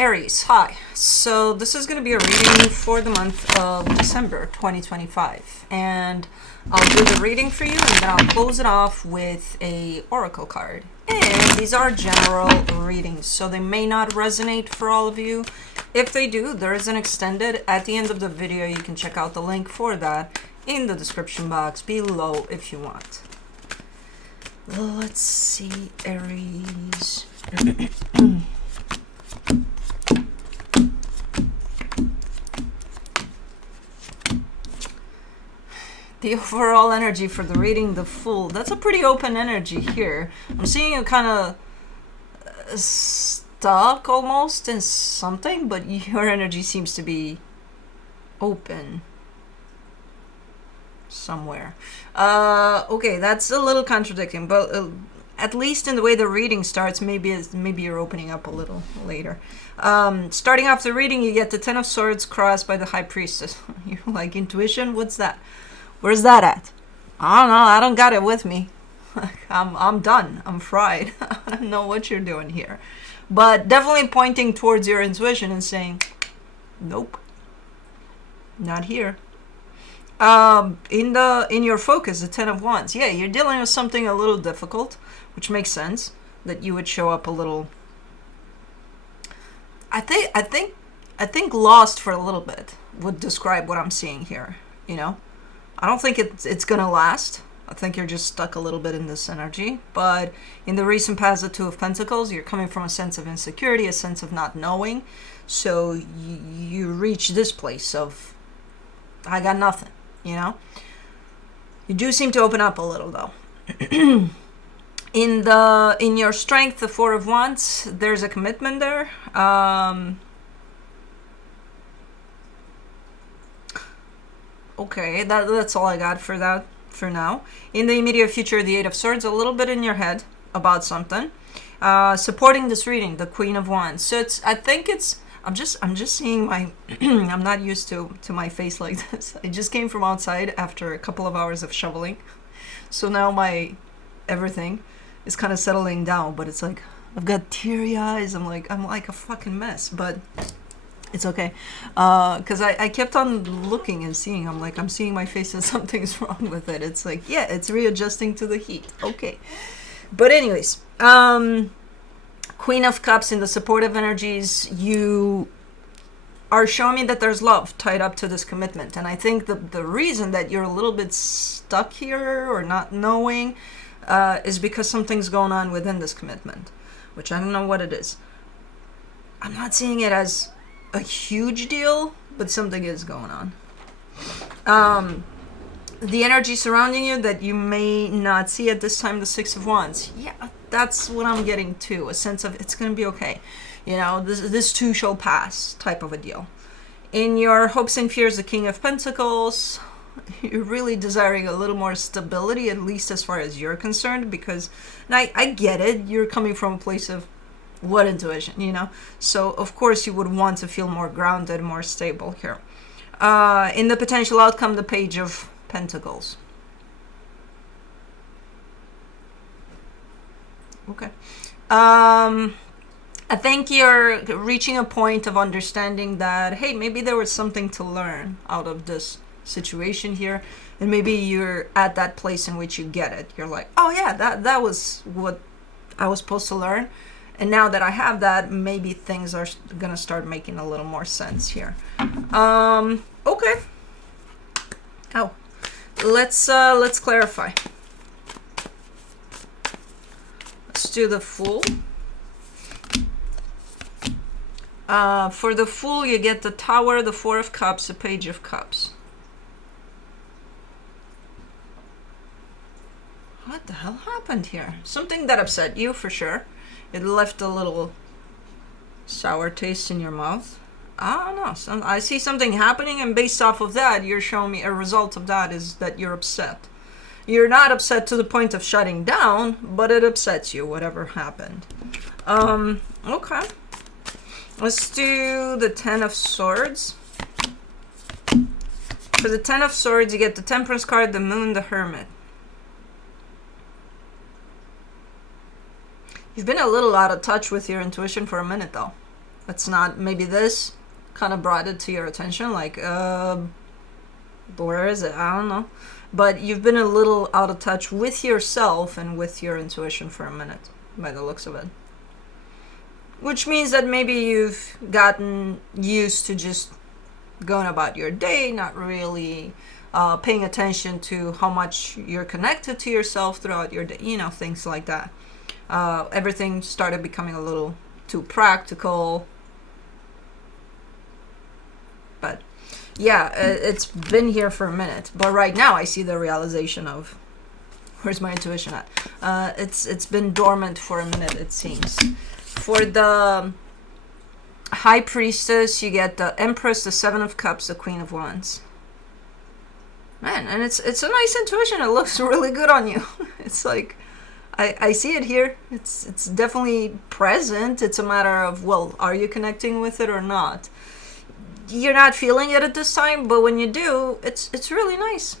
Aries, hi. So this is going to be a reading for the month of December 2025. And I'll do the reading for you and then I'll close it off with a oracle card. And these are general readings, so they may not resonate for all of you. If they do, there is an extended at the end of the video. You can check out the link for that in the description box below if you want. Let's see, Aries. The overall energy for the reading, the Fool. That's a pretty open energy here. I'm seeing you kind of stuck almost in something, but your energy seems to be open somewhere. Okay, that's a little contradicting, but at least in the way the reading starts, maybe you're opening up a little later. Starting off the reading, you get the Ten of Swords crossed by the High Priestess. You're like, intuition? What's that? Where's that at? I don't know. I don't got it with me. I'm done. I'm fried. I don't know what you're doing here. But definitely pointing towards your intuition and saying, nope, not here. In your focus, the Ten of Wands. Yeah, you're dealing with something a little difficult, which makes sense that you would show up a little. I think lost for a little bit would describe what I'm seeing here. You know, I don't think it's gonna last. I think you're just stuck a little bit in this energy. But in the recent past, the Two of Pentacles, you're coming from a sense of insecurity, a sense of not knowing. So you reach this place of, I got nothing. You know, you do seem to open up a little though. In your strength, the Four of Wands, there's a commitment there. Okay, that's all I got for that for now. In the immediate future, the Eight of Swords, a little bit in your head about something. Supporting this reading, the Queen of Wands. So I'm just seeing my I'm not used to my face like this. I just came from outside after a couple of hours of shoveling. So now my everything is kind of settling down, but it's like I've got teary eyes. I'm like a fucking mess, but it's okay. Cuz I kept on looking and seeing. I'm seeing my face and something's wrong with it. It's like, yeah, it's readjusting to the heat. Okay. But anyways, Queen of Cups in the supportive energies, you are showing me that there's love tied up to this commitment. And I think the reason that you're a little bit stuck here or not knowing is because something's going on within this commitment, which I don't know what it is. I'm not seeing it as a huge deal, but something is going on. The energy surrounding you that you may not see at this time, the Six of Wands. Yeah, that's what I'm getting to. A sense of it's going to be okay. You know, this too shall pass type of a deal. In your hopes and fears, the King of Pentacles, you're really desiring a little more stability, at least as far as you're concerned, because I get it. You're coming from a place of what intuition, you know? So, of course, you would want to feel more grounded, more stable here. In the potential outcome, the Page of Pentacles. Okay. I think you're reaching a point of understanding that, hey, maybe there was something to learn out of this situation here. And maybe you're at that place in which you get it. You're like, oh yeah, that was what I was supposed to learn. And now that I have that, maybe things are gonna start making a little more sense here. Okay. Oh, let's clarify. Let's do the Fool. For the Fool, you get the Tower, the Four of Cups, the Page of Cups. What the hell happened here? Something that upset you for sure. It left a little sour taste in your mouth. I don't know. I see something happening, and based off of that, you're showing me a result of that is that you're upset. You're not upset to the point of shutting down, but it upsets you, whatever happened. Okay. Let's do the Ten of Swords. For the Ten of Swords, you get the Temperance card, the Moon, the Hermit. You've been a little out of touch with your intuition for a minute, though. It's not, maybe this kind of brought it to your attention, like, where is it? I don't know. But you've been a little out of touch with yourself and with your intuition for a minute, by the looks of it. Which means that maybe you've gotten used to just going about your day, not really paying attention to how much you're connected to yourself throughout your day, things like that. Everything started becoming a little too practical. But yeah, it's been here for a minute. But right now I see the realization of, where's my intuition at? It's been dormant for a minute, it seems. For the High Priestess, you get the Empress, the Seven of Cups, the Queen of Wands. Man, and it's a nice intuition. It looks really good on you. It's like, I see it here. It's definitely present. It's a matter of, well, are you connecting with it or not? You're not feeling it at this time, but when you do, it's really nice.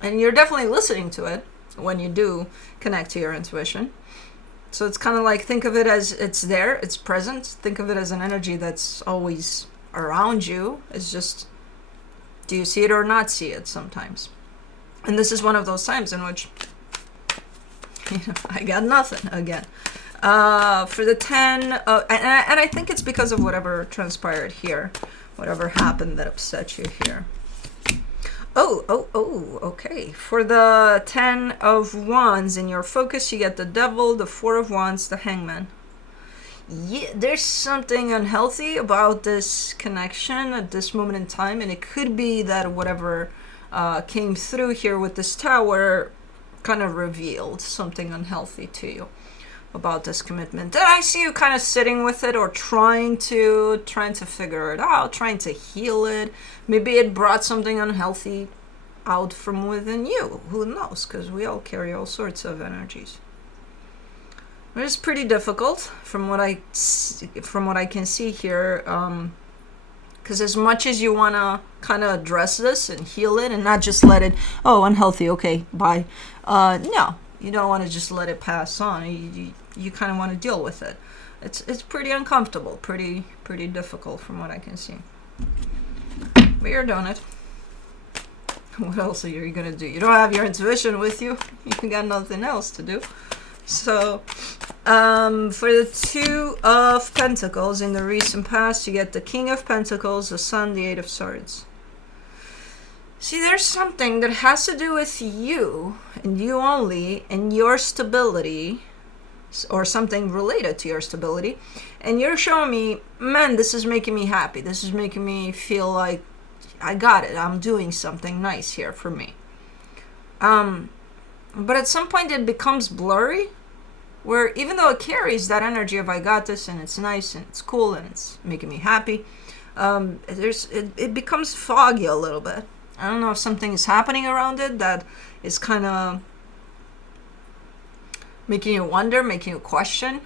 And you're definitely listening to it when you do connect to your intuition. So it's kind of like, think of it as it's there, it's present. Think of it as an energy that's always around you. It's just, do you see it or not see it sometimes? And this is one of those times in which, I got nothing again. For the 10, and I think it's because of whatever transpired here, whatever happened that upset you here. Okay. For the 10 of Wands, in your focus, you get the Devil, the 4 of Wands, the Hangman. Yeah, there's something unhealthy about this connection at this moment in time, and it could be that whatever came through here with this Tower kind of revealed something unhealthy to you about this commitment. And I see you kind of sitting with it, or trying to figure it out, trying to heal it. Maybe it brought something unhealthy out from within you. Who knows? Because we all carry all sorts of energies. But it's pretty difficult from what I can see here. Because as much as you want to kind of address this and heal it, and not just let it, unhealthy, okay, bye. No, you don't want to just let it pass on. You kind of want to deal with it. It's pretty uncomfortable, pretty difficult from what I can see. But you're doing it. What else are you going to do? You don't have your intuition with you. You got nothing else to do. So, for the 2 of Pentacles, in the recent past, you get the King of Pentacles, the Sun, the 8 of Swords. See, there's something that has to do with you, and you only, and your stability, or something related to your stability, and you're showing me, man, this is making me happy. This is making me feel like I got it. I'm doing something nice here for me. But at some point it becomes blurry, where even though it carries that energy of I got this, and it's nice, and it's cool, and it's making me happy, it becomes foggy a little bit. I don't know if something is happening around it that is kind of making you wonder, making you question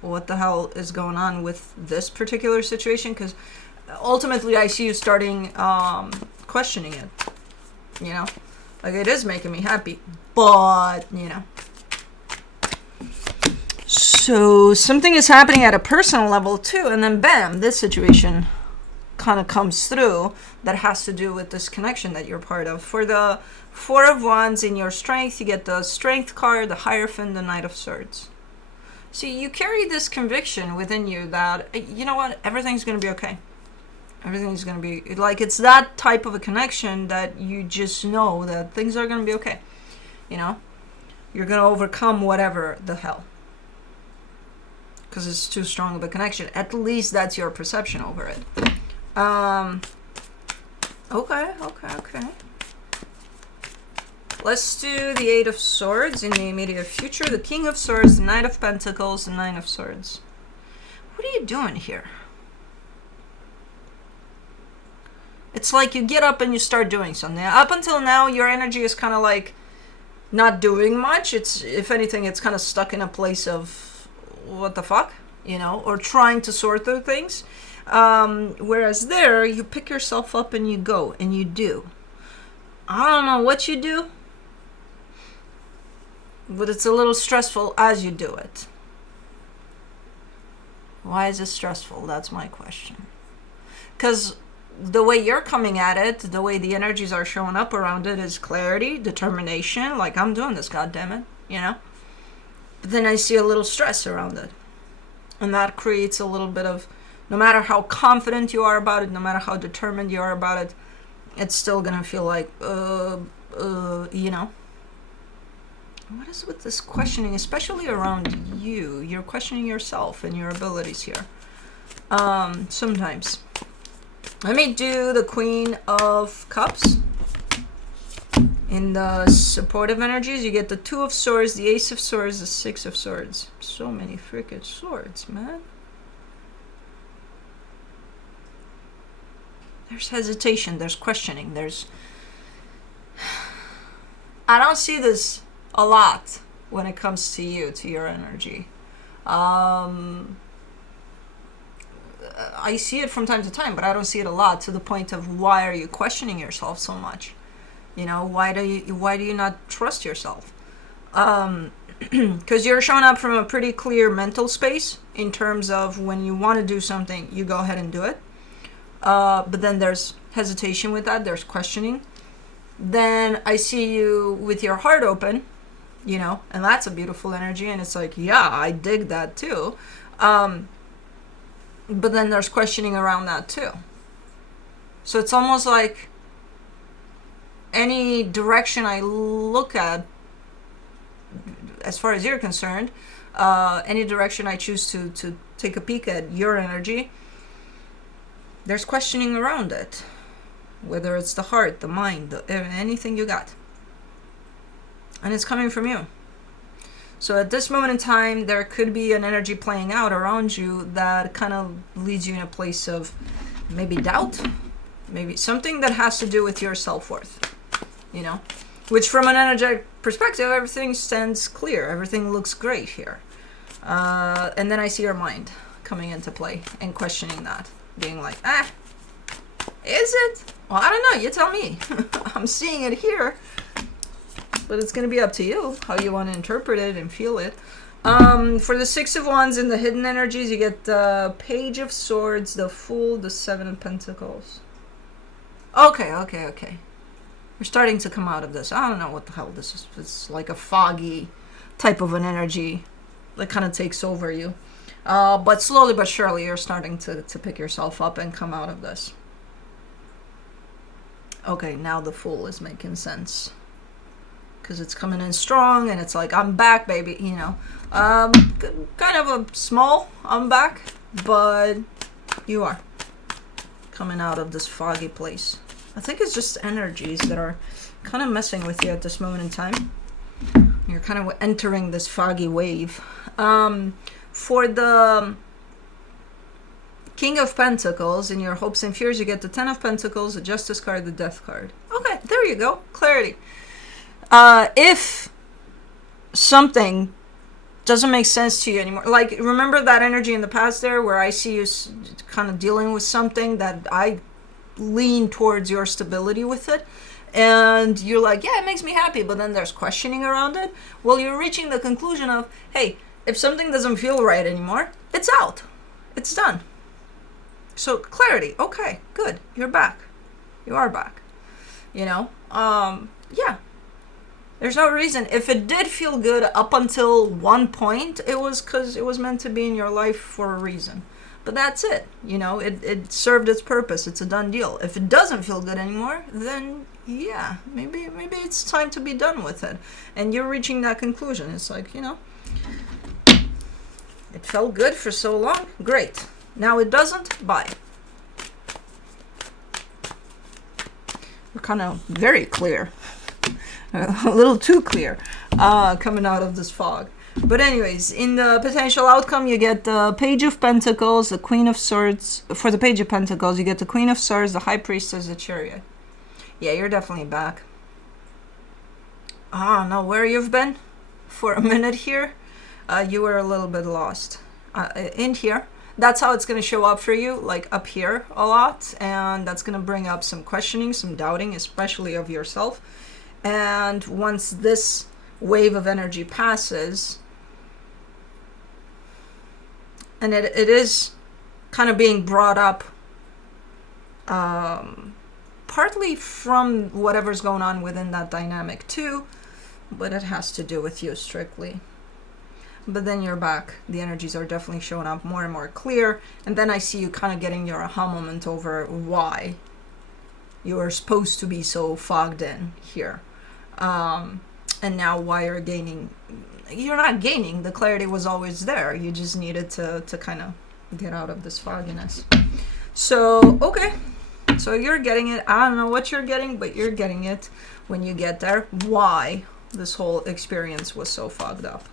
what the hell is going on with this particular situation, because ultimately I see you starting questioning it, like, it is making me happy, but so something is happening at a personal level too, and then bam, this situation kind of comes through that has to do with this connection that you're part of. For the 4 of Wands, in your strength, you get the Strength card, the Hierophant, the Knight of Swords. See, you carry this conviction within you that, you know what, everything's going to be okay. Everything's going to be, like, it's that type of a connection that you just know that things are going to be okay. You're going to overcome whatever the hell. Because it's too strong of a connection. At least that's your perception over it. Okay. Let's do the 8 of Swords in the immediate future. The King of Swords, the Knight of Pentacles, the 9 of Swords. What are you doing here? It's like you get up and you start doing something. Up until now, your energy is kind of like not doing much. It's, if anything, it's kind of stuck in a place of what the fuck, or trying to sort through things. Whereas there, you pick yourself up and you go and you do. I don't know what you do, but it's a little stressful as you do it. Why is it stressful? That's my question. Because the way you're coming at it, the way the energies are showing up around it is clarity, determination, like I'm doing this, goddammit, you know? But then I see a little stress around it. And that creates a little bit of, no matter how confident you are about it, no matter how determined you are about it, it's still gonna feel like, you know? What is with this questioning, especially around you? You're questioning yourself and your abilities here. Sometimes. Let me do the Queen of Cups. In the supportive energies, you get the Two of Swords, the Ace of Swords, the Six of Swords. So many freaking swords, man. There's hesitation, there's questioning, there's... I don't see this a lot when it comes to you, to your energy. I see it from time to time, but I don't see it a lot, to the point of why are you questioning yourself so much? You know, why do you not trust yourself? Because you're showing up from a pretty clear mental space in terms of when you want to do something, you go ahead and do it. But then there's hesitation with that, there's questioning. Then I see you with your heart open, you know, and that's a beautiful energy, and it's like, yeah, I dig that too. But then there's questioning around that too. So it's almost like any direction I look at, as far as you're concerned, any direction I choose to take a peek at your energy, there's questioning around it. Whether it's the heart, the mind, anything you got. And it's coming from you. So at this moment in time, there could be an energy playing out around you that kind of leads you in a place of maybe doubt, maybe something that has to do with your self-worth, you know? Which from an energetic perspective, everything stands clear. Everything looks great here. And then I see your mind coming into play and questioning that. Being like, is it? Well, I don't know. You tell me. I'm seeing it here. But it's going to be up to you how you want to interpret it and feel it. For the Six of Wands in the hidden energies, you get the Page of Swords, the Fool, the Seven of Pentacles. Okay. We're starting to come out of this. I don't know what the hell this is. It's like a foggy type of an energy that kind of takes over you. But slowly but surely, you're starting to pick yourself up and come out of this. Okay, now the Fool is making sense. Because it's coming in strong, and it's like, I'm back, baby, you know. Kind of a small, I'm back, but you are coming out of this foggy place. I think it's just energies that are kind of messing with you at this moment in time. You're kind of entering this foggy wave. For the King of Pentacles, in your hopes and fears, you get the Ten of Pentacles, the Justice card, the Death card. Okay, there you go. Clarity. If something doesn't make sense to you anymore, like, remember that energy in the past there where I see you kind of dealing with something that I lean towards your stability with it, and you're like, yeah, it makes me happy, but then there's questioning around it. Well, you're reaching the conclusion of, hey, if something doesn't feel right anymore, it's out. It's done. So clarity. Okay, good. You're back. You are back. You know? Yeah. There's no reason. If it did feel good up until one point, it was because it was meant to be in your life for a reason. But that's it. You know, it served its purpose. It's a done deal. If it doesn't feel good anymore, then yeah, maybe it's time to be done with it. And you're reaching that conclusion. It's like, you know, it felt good for so long. Great. Now it doesn't. Bye. We're kind of very clear. A little too clear coming out of this fog. But anyways, in the potential outcome, you get the Page of Pentacles, the Queen of Swords. For the Page of Pentacles, you get the Queen of Swords, the High Priestess, the Chariot. Yeah, you're definitely back. I don't know where you've been for a minute here. You were a little bit lost in here. That's how it's going to show up for you, like up here a lot. And that's going to bring up some questioning, some doubting, especially of yourself. And once this wave of energy passes, And it is kind of being brought up partly from whatever's going on within that dynamic too, but it has to do with you strictly. But then you're back. The energies are definitely showing up more and more clear. And then I see you kind of getting your aha moment over why you are supposed to be so fogged in here. And now why you're gaining. You're not gaining. The clarity was always there. You just needed to kind of get out of this fogginess. So, okay. So you're getting it. I don't know what you're getting, but you're getting it when you get there. Why this whole experience was so fogged up.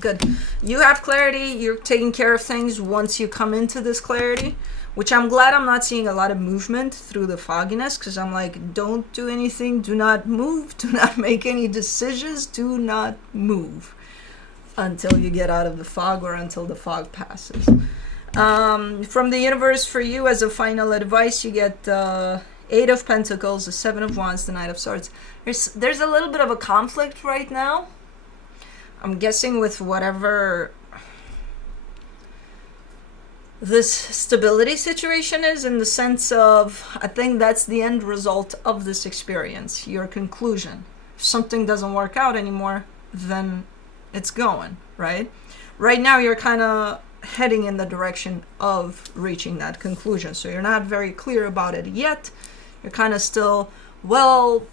Good. You have clarity. You're taking care of things once you come into this clarity, which I'm glad I'm not seeing a lot of movement through the fogginess, because I'm like, don't do anything. Do not move. Do not make any decisions. Do not move until you get out of the fog or until the fog passes. From the universe for you, as a final advice, you get the 8 of Pentacles, the 7 of Wands, the Knight of Swords. There's a little bit of a conflict right now. I'm guessing with whatever this stability situation is, in the sense of, I think that's the end result of this experience, your conclusion. If something doesn't work out anymore, then it's going, right? Right now you're kind of heading in the direction of reaching that conclusion. So you're not very clear about it yet. You're kind of still, well,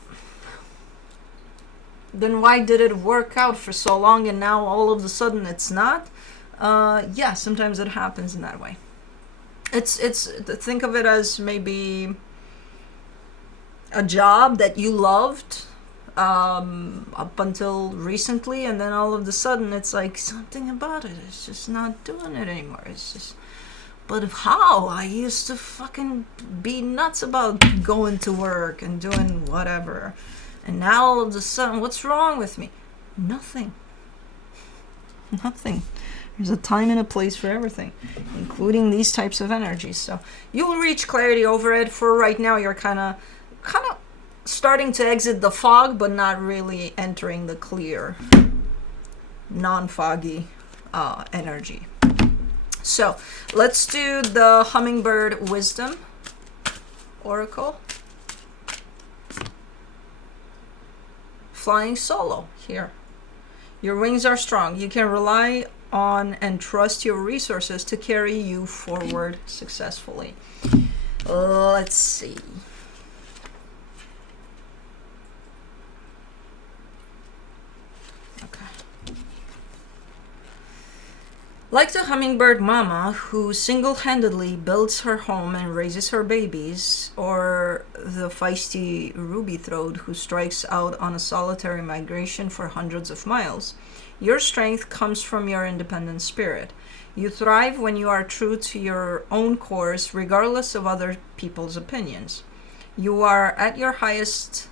then why did it work out for so long and now all of a sudden it's not? Yeah, sometimes it happens in that way. It's think of it as maybe a job that you loved up until recently, and then all of a sudden it's like something about it, it's just not doing it anymore. It's just, but how? I used to fucking be nuts about going to work and doing whatever. And now all of a sudden, what's wrong with me? Nothing. Nothing. There's a time and a place for everything, including these types of energies. So you'll reach clarity over it. For right now, you're kind of starting to exit the fog, but not really entering the clear, non-foggy energy. So let's do the Hummingbird Wisdom Oracle. Flying solo here. Your wings are strong. You can rely on and trust your resources to carry you forward successfully. Let's see. Like the hummingbird mama who single-handedly builds her home and raises her babies, or the feisty ruby throat who strikes out on a solitary migration for hundreds of miles, your strength comes from your independent spirit. You thrive when you are true to your own course, regardless of other people's opinions. You are at your highest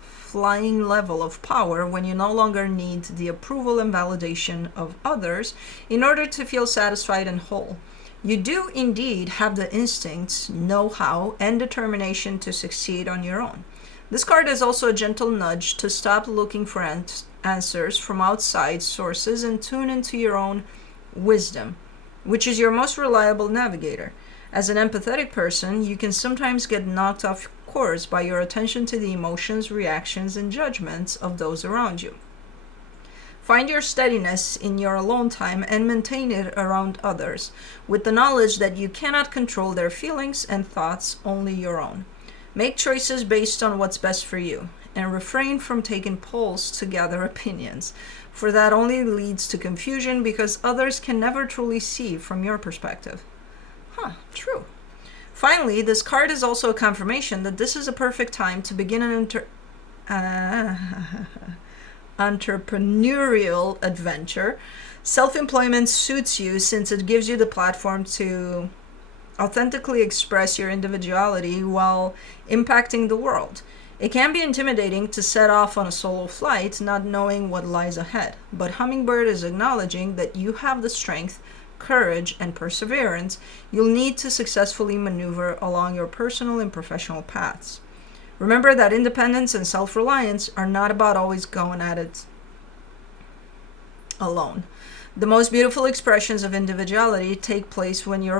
flying level of power when you no longer need the approval and validation of others in order to feel satisfied and whole. You do indeed have the instincts, know-how, and determination to succeed on your own. This card is also a gentle nudge to stop looking for answers from outside sources and tune into your own wisdom, which is your most reliable navigator. As an empathetic person, you can sometimes get knocked off course by your attention to the emotions, reactions, and judgments of those around you. Find your steadiness in your alone time and maintain it around others, with the knowledge that you cannot control their feelings and thoughts, only your own. Make choices based on what's best for you, and refrain from taking polls to gather opinions, for that only leads to confusion because others can never truly see from your perspective. True. Finally, this card is also a confirmation that this is a perfect time to begin an entrepreneurial adventure. Self-employment suits you since it gives you the platform to authentically express your individuality while impacting the world. It can be intimidating to set off on a solo flight, not knowing what lies ahead, but Hummingbird is acknowledging that you have the strength, courage, and perseverance you'll need to successfully maneuver along your personal and professional paths. Remember that independence and self-reliance are not about always going at it alone. The most beautiful expressions of individuality take place when you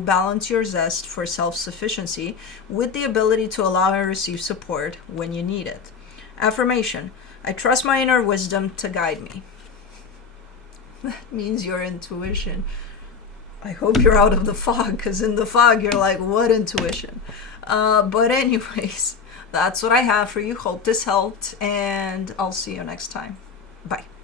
balance your zest for self-sufficiency with the ability to allow and receive support when you need it. Affirmation: I trust my inner wisdom to guide me. That means your intuition. I hope you're out of the fog, because in the fog you're like, what intuition? But anyways, that's what I have for you. Hope this helped, and I'll see you next time. Bye.